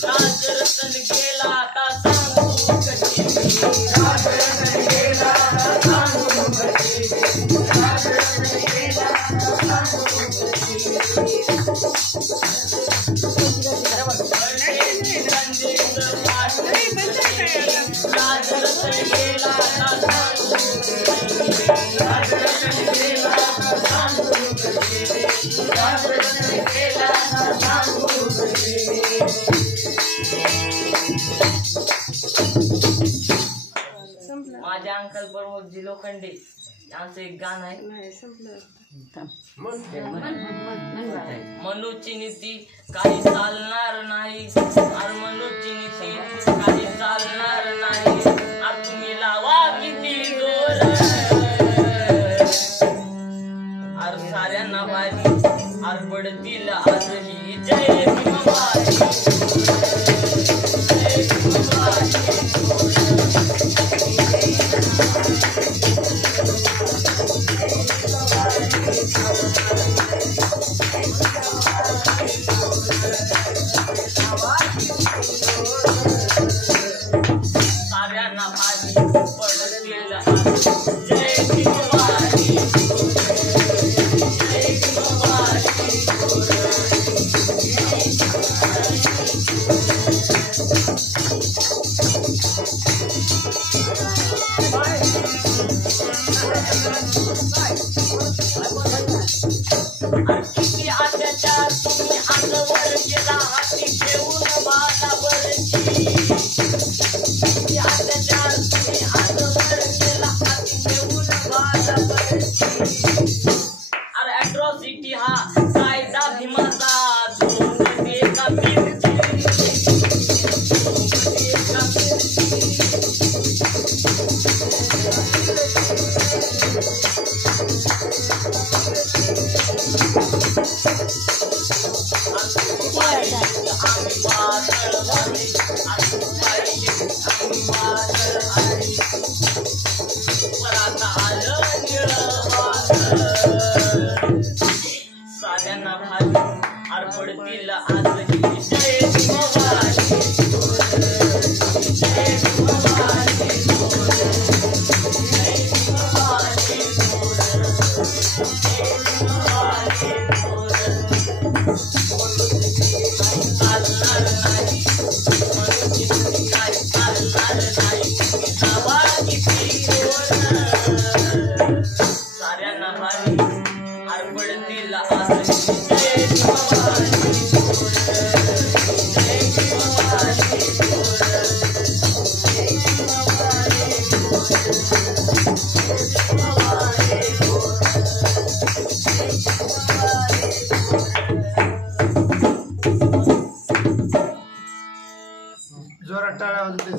राजरतन गेला आता सांगू कशी, राजरतन गेला आता सांगू कशी, राजरतन गेला आता सांगू कशी. राजरतन गेला आता सांगू कशी, राजरतन गेला आता सांगू कशी, राजरतन गेला आता सांगू कशी. माझ्या अंकल प्रमोदजी लोखंडे यांचं एक गाणं आहे. मनूची नीती काही चालणार नाही, अरे मनूची नीती काही चालणार नाही, अरे तुम्ही लावा किती जोर, अरे साऱ्यांना भारी अरे पडतील आजही जय भीमबाई, जय भीमबाई. साऱ्यांना भारी पडतील जय भीमबाई, जय भीमबाई. किती अत्याचार तुम्ही आजवर केला, हाती घेऊन बाजावरची, किती अत्याचार तुम्ही आजवर केला, हाती घेऊन बाजावरची. अरे अॅट्रॉसिटी हा कायदा भीमाचा, झोंबते का मिरची, झोंबते का मिरची. साऱ्यांना भारी आरपडतील आजही जय भीमबाई, जय भीमबाई, जय भीमबाई. चालणार नाही मनूची नीती काही चालणार नाही, तुम्ही लावा किती जोर, साऱ्यांना भारी आरपडतील आजही जय भीमबाई, जय भीमबाई. जोरात टाळ्या वाजवते.